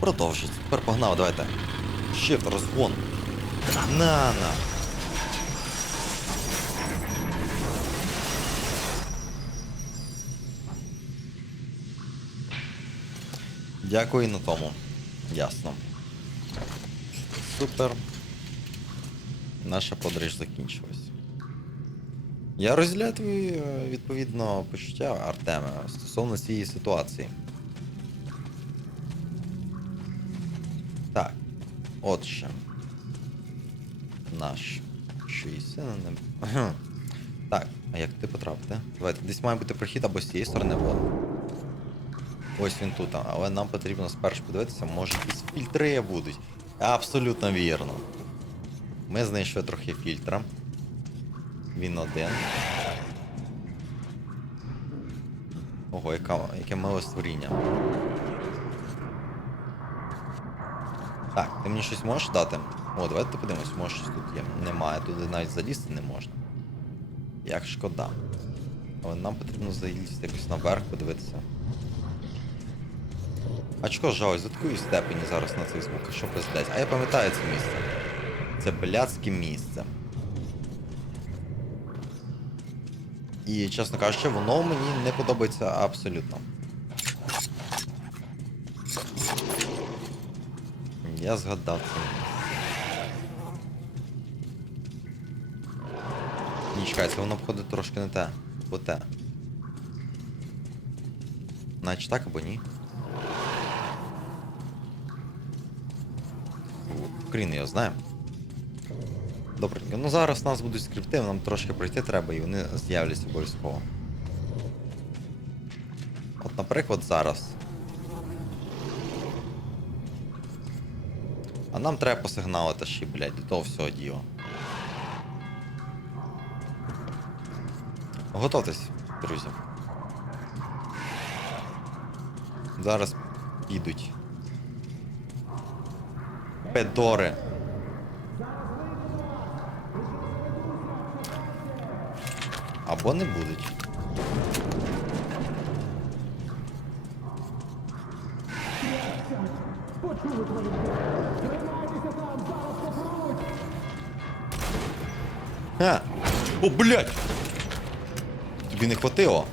Продовжується. Тепер погнав, давайте. Shift, розгон. На, на. Дякую на тому. Ясно. Супер. Наша подорож закінчилась. Я розділяю твої е, відповідно почуття, Артеме, стосовно цієї ситуації. Отже. Наш. Що і сина не. Ага. Так, а як ти потрапити? Давайте, десь має бути прохід або з цієї сторони було. Ось він тут, але нам потрібно спершу подивитися, може якісь фільтри будуть. Абсолютно вірно. Ми знайшли трохи фільтра. Він один. Ого, яка, яке миле створіння. Так, ти мені щось можеш дати? О, давайте подивимось, може щось тут є. Немає, туди навіть залізти не можна. Як шкода. Але нам потрібно залізти якось наверх, подивитися. А чого жалось, за такої степені зараз на цей звук, що пиздець. А я пам'ятаю це місце. Це блядське місце. І, чесно кажучи, воно мені не подобається абсолютно. Я згадав це. Ні, чекай, це воно входить трошки не те, бо те. Наче так або ні. Крін його знає. Добренько. Ну зараз нас будуть скрипти, нам трошки пройти треба і вони з'являться обов'язково. От, наприклад, зараз. А нам треба посигналити ще, блядь, до того всього діла. Готовтесь, друзі. Зараз підуть. Педори. Або не будуть. О, блядь! Тобі не хватило?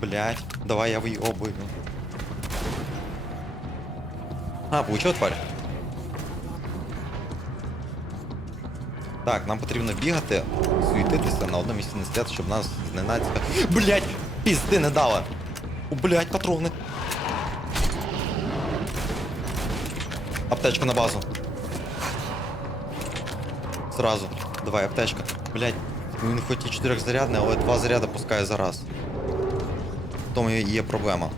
Блять, давай я выебаю. А, получил тварь? Так, нам потрібно бігати, суетитися на одному місці не стояти, щоб нас зненацька. Блять! Пізди не дала! О, блять, патрони! Аптечка на базу. Сразу. Давай, аптечка. Блять, він хоч і чотирьохзарядний, але два заряди пускає за раз. В тому є проблема.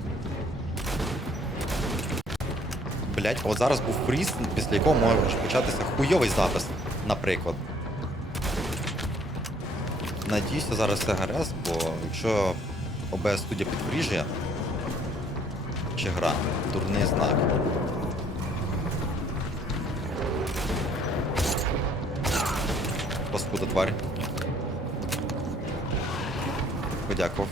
Блять, от зараз був фріз, після якого може початися хуйовий запис, наприклад. Надіюся, зараз все гаразд, бо якщо ОБС студія підфріжує, чи гра, дурний знак. Паскуда тварь. Подякував.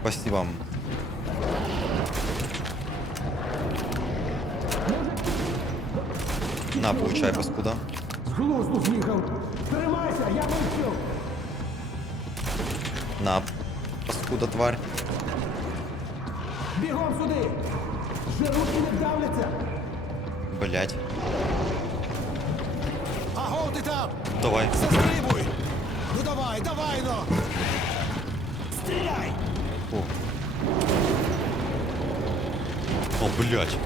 Спасибо вам. На, получай, паскуда. З глузду з'їхав! Тримайся, я мовчу! На, паскуда тварь. Бігом сюди! Жирушки не вдавляться! Блять. Аго, ти там! Давай. Застрибуй! Ну давай, давай, ну! Стріляй! О. О, блять.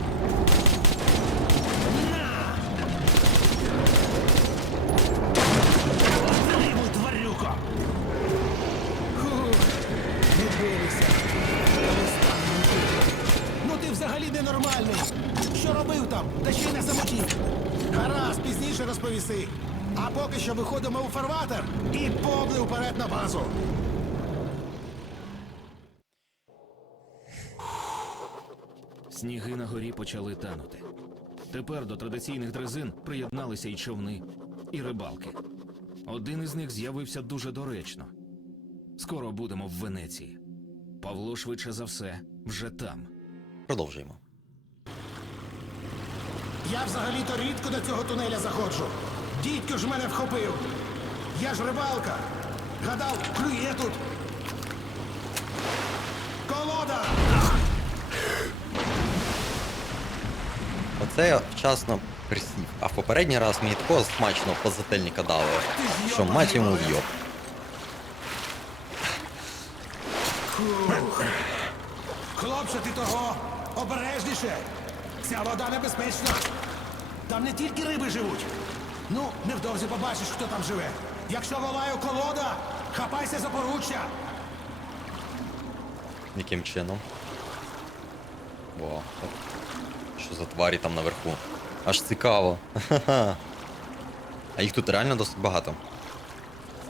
Сніги на горі почали танути. Тепер до традиційних дрезин приєдналися і човни, і рибалки. Один із них з'явився дуже доречно. Скоро будемо в Венеції. Павло швидше за все вже там. Продовжуємо. Я взагалі-то рідко до цього тунеля заходжу. Дідько ж мене вхопив. Я ж рибалка. Гадав, клює тут. Колода! Оце я вчасно присів. А в попередній раз мені такого смачного позательника дали, що мать йому в'йоб. Хлопче, ти того обережніше. Ця вода небезпечна. Там не тільки риби живуть. Ну, невдовзі побачиш, хто там живе. Якщо волає колода, хапайся за поруччя. Яким чином? О, що за тварі там наверху? Аж цікаво. А їх тут реально досить багато.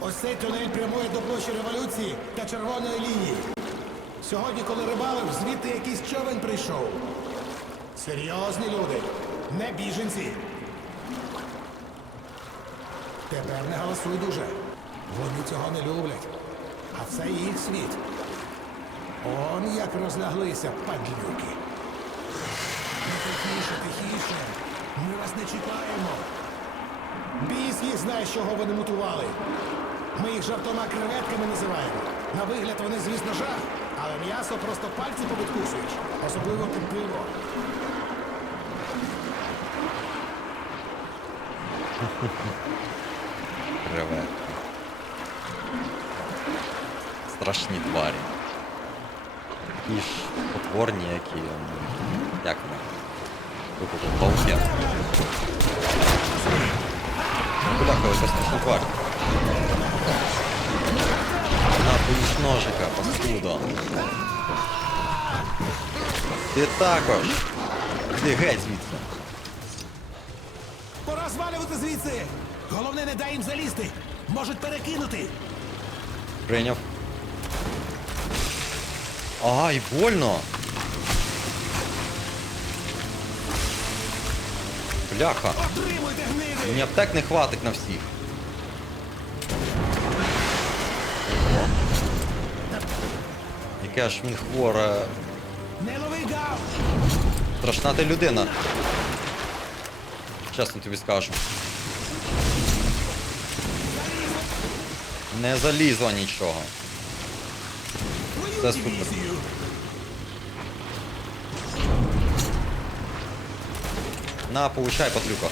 Ось цей тунель прямує до площі революції та червоної лінії. Сьогодні, коли рибалив, звідти якийсь човен прийшов. Серйозні люди, не біженці. Тепер не голосуй дуже. Вони цього не люблять. А це їх світ. Он як розляглися падлюки. Тихіше, тихіше. Ми вас не чекаємо. Біс їх знає, з чого вони мутували. Ми їх жартома креветками називаємо. На вигляд вони, звісно, жах, але м'ясо просто пальці повідкусуєш, особливо під пиво. Креветки. Страшні тварі. Такі ж потворні, які. Як вони? Випадок пауки. Бляха, яка страшна тварь. На, поїж ножика, паскудо. Ти також. Ти геть звідси. Пора звалювати звідси! Головне, не дай їм залізти! Можуть перекинути! Прийняв. Ай, больно. Бляха. Мені аптек не хватить на всіх. Яке ж він хворе. Страшна ти людина. Чесно тобі скажу. Не залізло нічого. Це супер. На, получай, патрюка.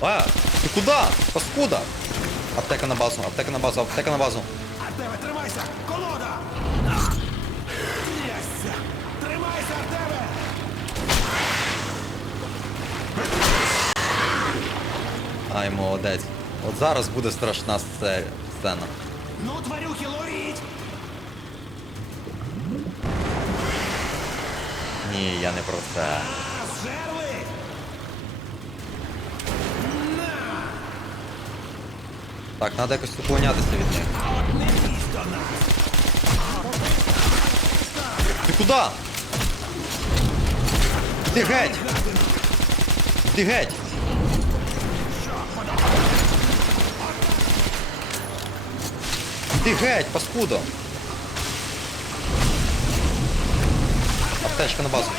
А, ти куди? Паскуда! Аптека на базу, аптека на базу, аптека на базу. Артеме, тримайся! Колода! Трясся! Тримайся, Артеме! Ай, молодець. От зараз буде страшна сце- сцена. Ну, тварюхи, ловіть! Ні, я не про це. Так, треба якось уклонятися від них. Ти куди? Ти геть! Ти геть! Ти геть, паскудо! Аптечка на базу.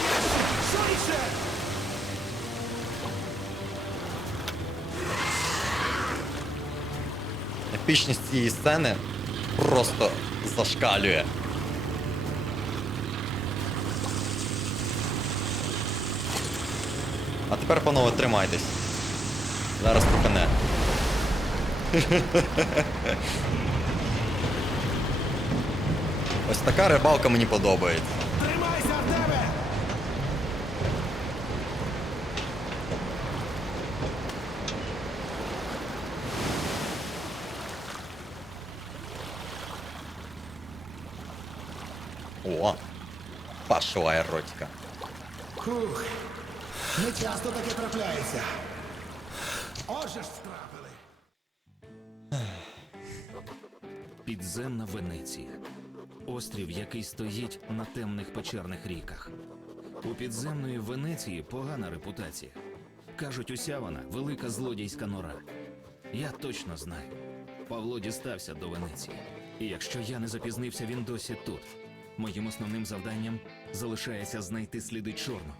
Епічність цієї сцени просто зашкалює. А тепер, панове, тримайтесь. Зараз трохи Ось така рибалка мені подобається. Тримайся, Артеме! О! Пошла еротика. Хух, не часто таке трапляється. Отже ж страпили. Підземна Венеція. острів, який стоїть на темних печерних ріках. У підземної Венеції погана репутація. Кажуть, уся вона велика злодійська нора. Я точно знаю. Павло дістався до Венеції. І якщо я не запізнився, він досі тут. Моїм основним завданням залишається знайти сліди чорного.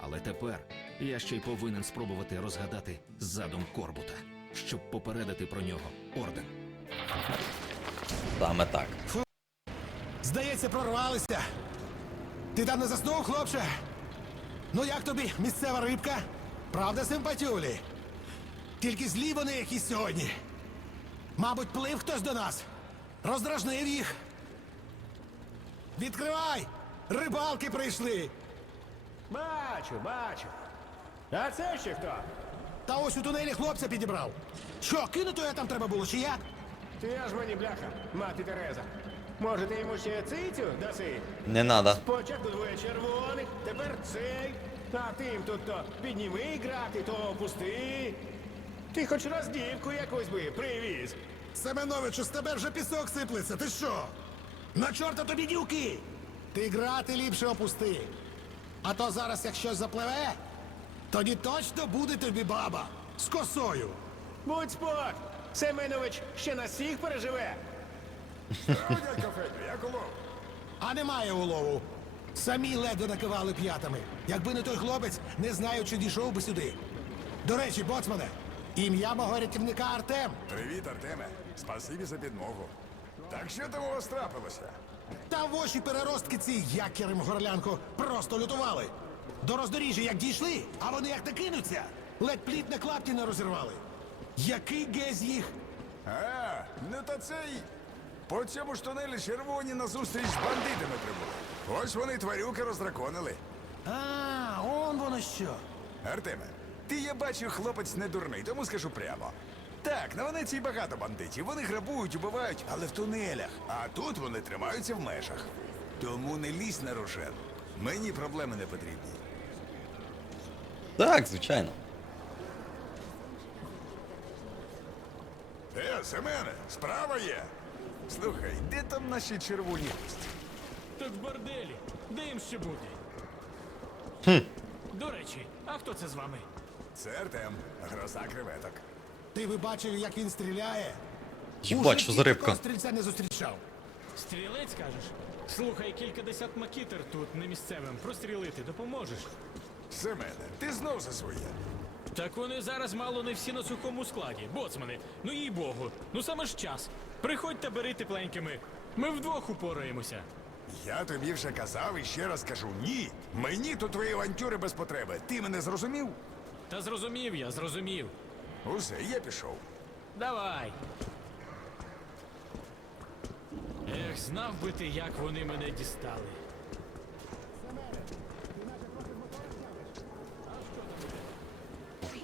Але тепер я ще й повинен спробувати розгадати задум Корбута, щоб попередити про нього орден. Саме так. Здається, прорвалися. Ти там не заснув, хлопче? Ну як тобі місцева рибка? Правда, симпатюлі? Тільки злі вони якісь сьогодні. Мабуть, плив хтось до нас. Роздражнив їх. Відкривай! Рибалки прийшли. Бачу, бачу. А це ще хто? Та ось у тунелі хлопця підібрав. Що, кинути я там треба було, чи як? Ти ж мені бляха, мати Тереза. Може, ти йому ще цицю даси? Не надо. Спочатку двоє червоних, тепер цей. А ти їм тут то підніми грати, то опусти. Ти хоч раз дівку якусь би привіз. Семеновичу, з тебе вже пісок сиплеться, ти що? На чорта тобі дівки! Ти грати ліпше опусти. А то зараз, як щось запливе, тоді точно буде тобі баба з косою. Будь спок! Семенович ще на всіх переживе. Як улов? А немає улову. Самі ледве накивали п'ятами. Якби не той хлопець, не знаю, чи дійшов би сюди. До речі, боцмане, ім'я мого рятівника Артем. Привіт, Артеме. Спасибі за підмогу. Так що там у вас трапилося? Та ваші переростки ці якерем горлянку просто лютували. До роздоріжжя як дійшли, а вони як накинуться, ледь пліт на клапті не розірвали. Який гез їх? А, ну то цей. По цьому ж тунелі червоні назустріч з бандитами прибули. Ось вони тварюки роздраконили. А, он воно що. Артеме, ти я бачу, хлопець не дурний, тому скажу прямо. Так, на Венеції багато бандитів. Вони грабують, убивають, але в тунелях. А тут вони тримаються в межах. Тому не лізь на рожен. Мені проблеми не потрібні. Так, звичайно. Е, Семене, справа є. Слухай, де там наші червоні гості? Так в борделі. Де їм ще бути? До речі, а хто це з вами? Це Артем, гроза креветок. Ти ви бачили, як він стріляє? Їбать, що за рибка. стрільця не зустрічав. Стрілець кажеш? Слухай, кількадесят макітер тут не місцевим. Прострілити допоможеш. Семене, ти знов за своє. Так вони зараз мало не всі на сухому складі. Боцмани, ну їй богу, ну саме ж час. Приходьте, бери тепленькими. Ми вдвох упораємося. Я тобі вже казав і ще раз кажу ні. Мені тут твої авантюри без потреби. Ти мене зрозумів? Та зрозумів я, зрозумів. Усе, я пішов. Давай. Ех, знав би ти, як вони мене дістали.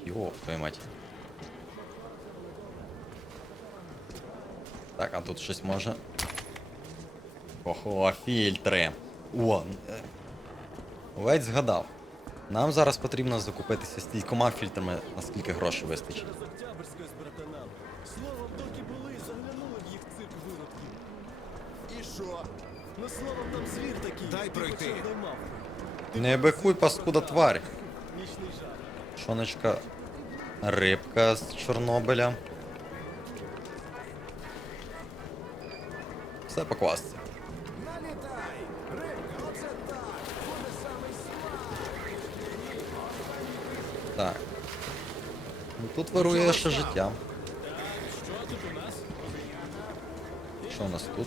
Йоп, твою мать. Так, а тут щось може. Ого, фільтри. О, е, ледь згадав. Нам зараз потрібно закупитися стількома фільтрами, наскільки грошей вистачить. Словом, доки були, заглянули в їх цирк виродків. І що? Ну словом, там звір такий. Дай пройти. Не бикуй, паскуда тварь. Нічний жар. Шоночка. Рибка з Чорнобиля. Все по класці. Так. Ну, Тут вирує ще життя. Що тут у нас? Що у нас тут?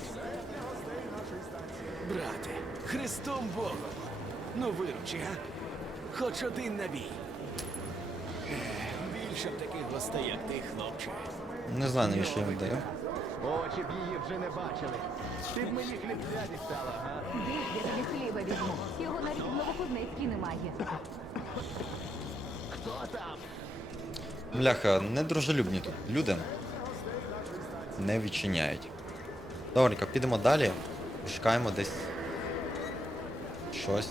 Брате, Христом Богом. Ну виручи, а? Хоч один набій. Більше б таких гостей, як ти, хлопче. Не знаю, навіщо я віддаю. Очі б її вже не бачили. Ти б мені хлібця дістала, га? Я тобі хліба візьму. Його навіть в новокузнецькій немає. Бляха, недружелюбні тут люди. Не відчиняють. Добренько, підемо далі. Шукаємо десь щось.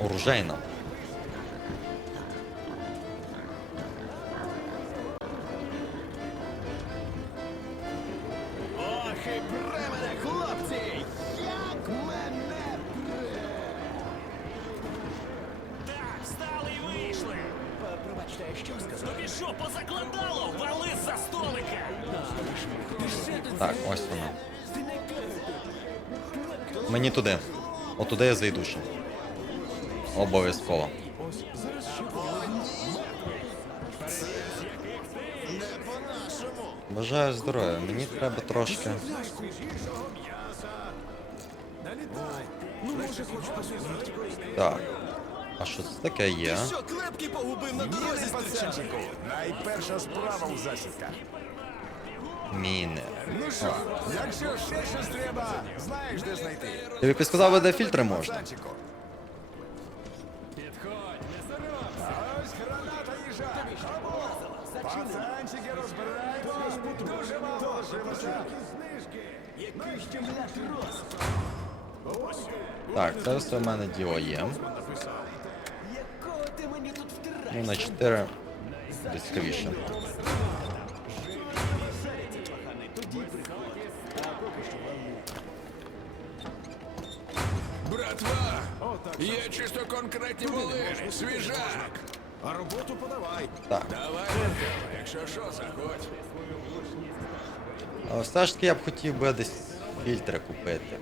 Оружейно. Так, ось вона. Мені туди. Отуди я зайду ще. Обов'язково. Бажаю здоров'я, мені треба трошки. Так. А що це таке є? Що клепки погубив на дорозі найперша справа у засідках. Міни. Ну що, якщо ще щось треба, знаєш, де знайти. Ти б підсказав, де фільтри можна. Пацанчику. А ось граната їжа. Пацанчики розбираємо. Дуже мало лишилося. Який ще мляти роз? Так, це все в мене діло є. Якого ти мені тут втираєш? Ну, на 4 десь Є чисто конкретні волини, свіжак. А роботу подавай. Так. Давай, якщо що, заходь. А ось ж таки я б хотів би десь фільтри купити.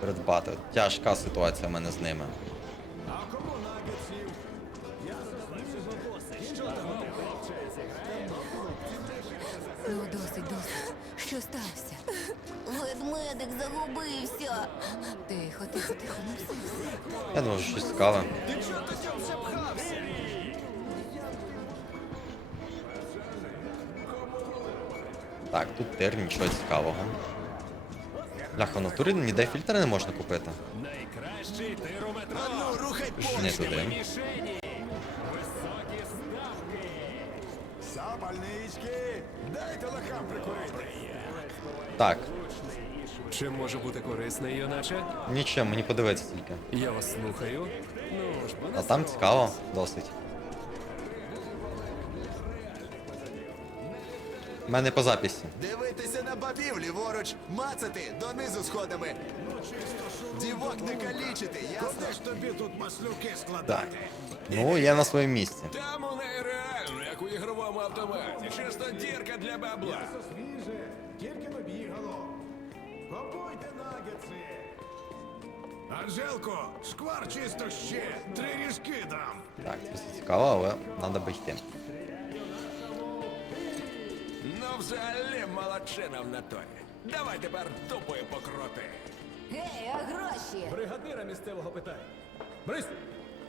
Придбати. Тяжка ситуація в мене з ними. Ведмедик загубився. Тихо, тихо, тихо, ну все, все. Я думаю, що щось цікаве. Так, тут тир, нічого цікавого. Бляха, в натурі ніде фільтри не можна купити. Найкращий тирометр. Ну, рухай Не туди. Мішені. Високі ставки. Запальнички, дайте лохам прикурити. Так, Чим може бути корисний, юначе? нічим, мені подивитися тільки. Я вас слухаю. Ну ж, А там цікаво, досить. У мене по записі. Дивитися на бабів ліворуч, мацати донизу сходами. Дівок не калічити, ясно? ж тобі тут маслюки Так. Ну, я на своєму місці. Там у неї реально, як у ігровому автоматі. Чисто дірка для бабла. Тільки набігало. Купуйте нагетси. Анжелко, шквар чисто ще. Три ріжки дам. Так, це все цікаво, але треба би йти. Ну, взагалі молодчина в натурі. Давай тепер тупою покрути. Гей, а гроші? Бригадира місцевого питає. Брись!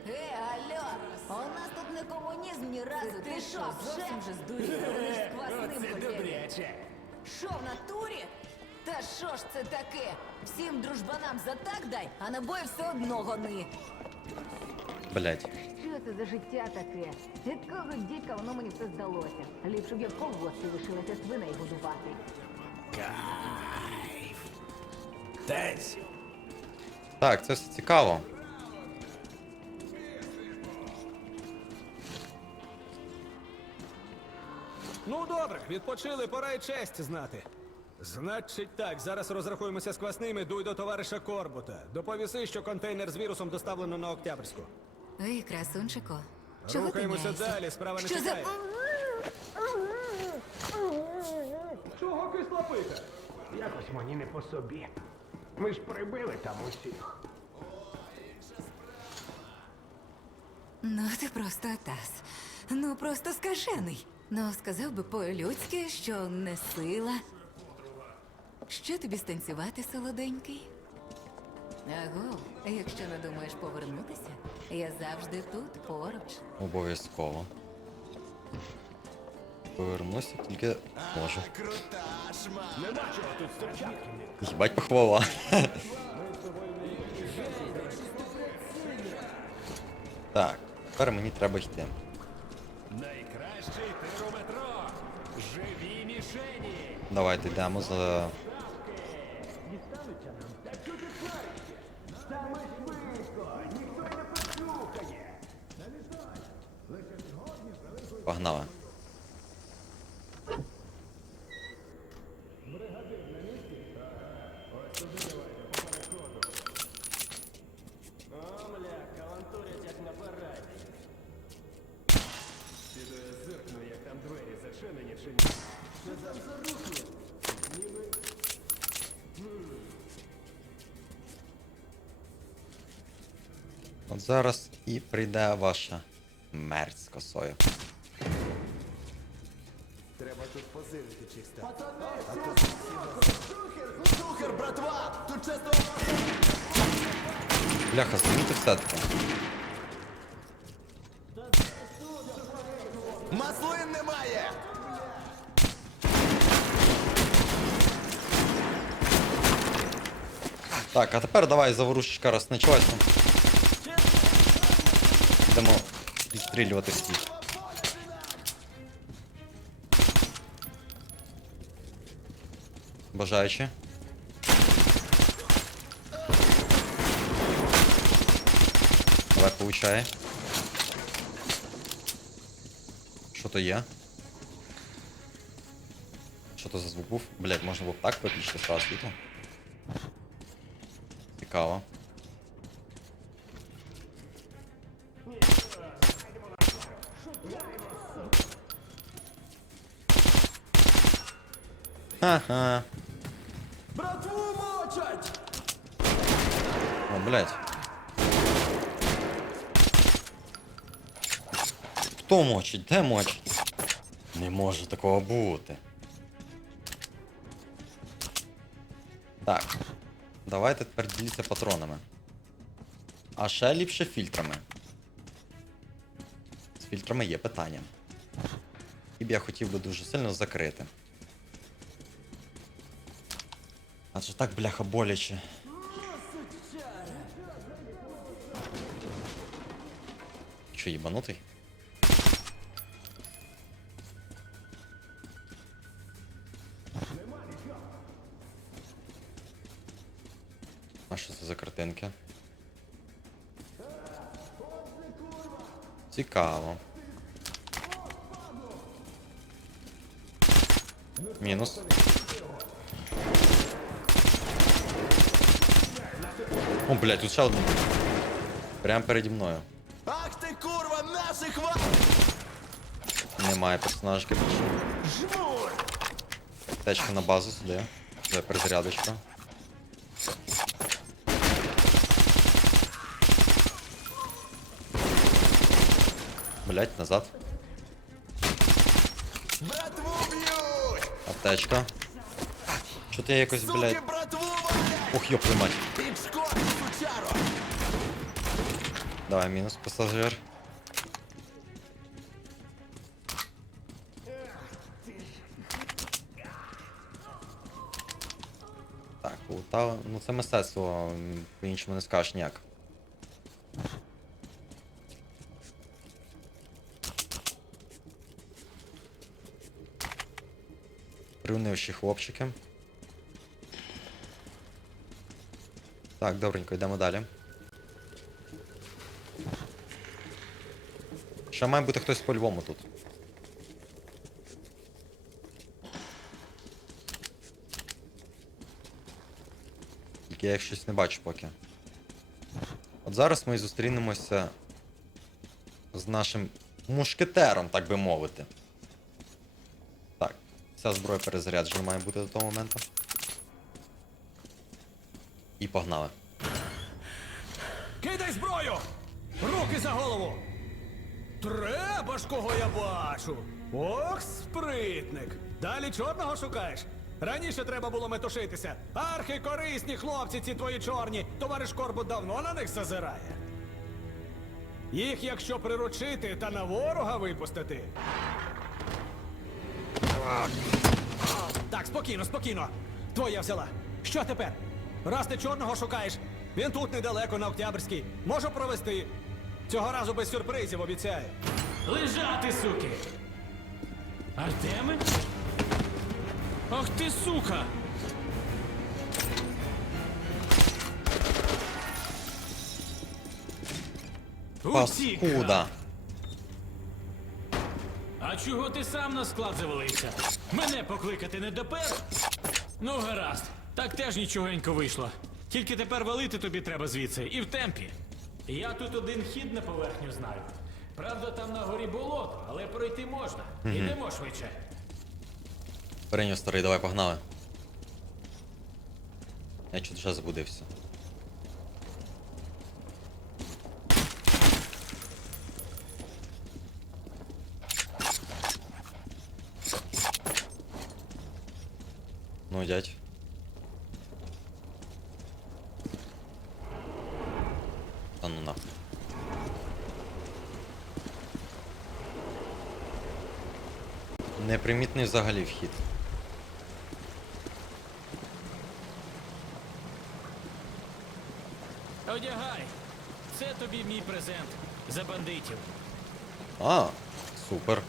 Гей, алло, а у нас тут не комунізм ні разу. Ти що, зовсім же здурів? Вони ж з квасним хотіли. Що, в натурі? Та що ж це таке? Всім дружбанам за так дай, а набої все одно гони. Блять. Що це за життя таке? Від кого дідька воно мені все здалося? Ліпше б я в колгоспі лишилася свиней годувати. Тесь. Так, це все цікаво. Ну добре, відпочили, пора й честь знати. Значить так, зараз розрахуємося з квасними, дуй до товариша Корбута. Доповіси, що контейнер з вірусом доставлено на Октябрьську. Ей, красунчику. Чого Рухаємося маєшся? далі, справа не Що за... чекає. Чого кисла пита? Якось мені не по собі. Ми ж прибили там усіх. Ну, ти просто таз. Ну, просто скажений. Ну, сказав би по-людськи, що не сила. Що тобі станцювати, солоденький? Аго, якщо не думаєш повернутися, я завжди тут, поруч. Обов'язково. Повернуся, тільки можу. Їбать похвала. так, тепер мені треба йти. Найкращий тирометро. Живі мішені. Давайте йдемо за. Погнали. От зараз і прийде ваша мерць косою. Братва! Тут. Бляха, змінити все-таки. Маслин немає! Так, а тепер давай заворушечка раз почалась. Йдемо відстрілювати всіх. Бажаючи. Давай получай. Що то є? Що то за звук був? Блять, можна було так виключити сразу світло. Цікаво. Мочить? Де мочить? Не може такого бути. Так. Давайте тепер діліться патронами. А ще ліпше фільтрами. З фільтрами є питання. І б я хотів би дуже сильно закрити. Адже так, бляха, боляче. Що, їбанутий? А що це за картинки? Цікаво. Мінус. О, блядь, тут ще один. Прямо переді мною. Ах ти курва, наших ва... Немає персонажки більше. Течка на базу сюди. Де перезарядочка. Блять, назад. Аптечка. Що ти якось, валять! Ох, ёб мать. Давай, мінус пасажир. Так, лута. Ну це мистецтво, по-іншому не скажеш ніяк. Приунивші хлопчики. Так, добренько, йдемо далі. Ще має бути хтось по-львому тут. Тільки я їх щось не бачу поки. От зараз ми зустрінемося з нашим мушкетером, так би мовити. Вся зброя перезаряджена має бути до того моменту. І погнали. Кидай зброю! Руки за голову! Треба ж кого я бачу! Ох, спритник! Далі чорного шукаєш? Раніше треба було метушитися. Архи корисні хлопці, ці твої чорні. Товариш Корбут давно на них зазирає. Їх, якщо приручити та на ворога випустити. Так, спокійно, спокійно. Твоя взяла. Що тепер? Раз ти чорного шукаєш, він тут недалеко на Октябрьській. Можу провести. Цього разу без сюрпризів обіцяю. Лежати, суки! Артеме? Ах ти сука! Утік! Паскуда. Чого ти сам на склад завалився? Мене покликати не допер? Ну, гаразд. Так теж нічогенько вийшло. Тільки тепер валити тобі треба звідси і в темпі. Я тут один хід на поверхню знаю. Правда, там на горі болото, але пройти можна. Ідемо швидше. Прийняв старий, давай погнали. Я чуть вже забудився. Ну, дядь. А ну нахуй. Непримітний взагалі вхід. Одягай! Це тобі мій презент за бандитів. А, супер.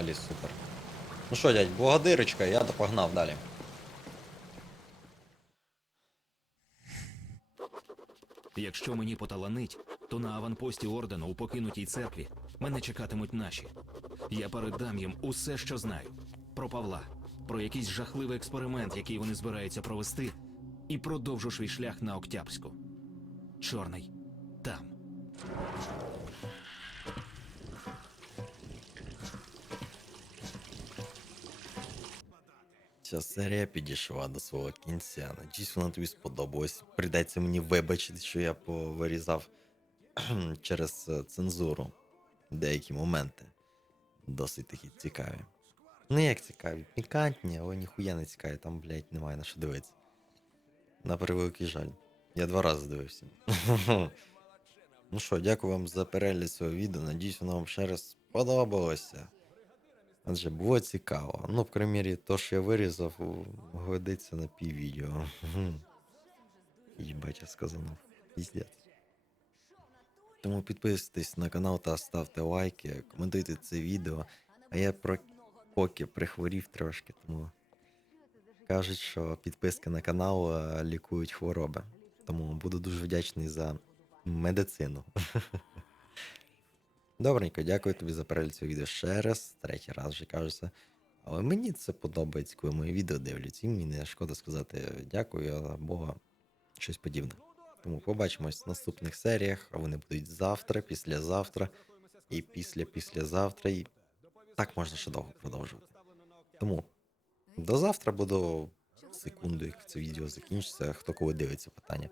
Взагалі супер. Ну що, дядь, благодарочка, я допогнав далі. Якщо мені поталанить, то на аванпості ордену у покинутій церкві мене чекатимуть наші. Я передам їм усе, що знаю. Про Павла, про якийсь жахливий експеримент, який вони збираються провести, і продовжу свій шлях на Октябрську. Чорний там. Ця серія підійшла до свого кінця. Надіюсь, вона тобі сподобалась. Прийдеться мені вибачити, що я повирізав через е, цензуру деякі моменти. Досить такі цікаві. Ну як цікаві, пікантні, але ніхуя не цікаві, там, блядь, немає на що дивитися. На превеликий жаль. Я два рази дивився. ну що, дякую вам за перегляд цього відео. Надіюсь, воно вам ще раз сподобалося. Адже було цікаво. Ну, в крайній мірі, то, що я вирізав, годиться на піввідео. Їбать, я сказав. Тому підписуйтесь на канал та ставте лайки, коментуйте це відео. А я про поки прихворів трошки, тому кажуть, що підписки на канал е, лікують хвороби. Тому буду дуже вдячний за медицину. Добренько, дякую тобі за перегляд цього відео ще раз, третій раз вже кажеться. Але мені це подобається, коли мої відео дивляться, і мені не шкода сказати дякую або щось подібне. Тому побачимось в наступних серіях, вони будуть завтра, післязавтра і після післязавтра. І так можна ще довго продовжувати. Тому до завтра буду секунду, як це відео закінчиться, хто коли дивиться питання.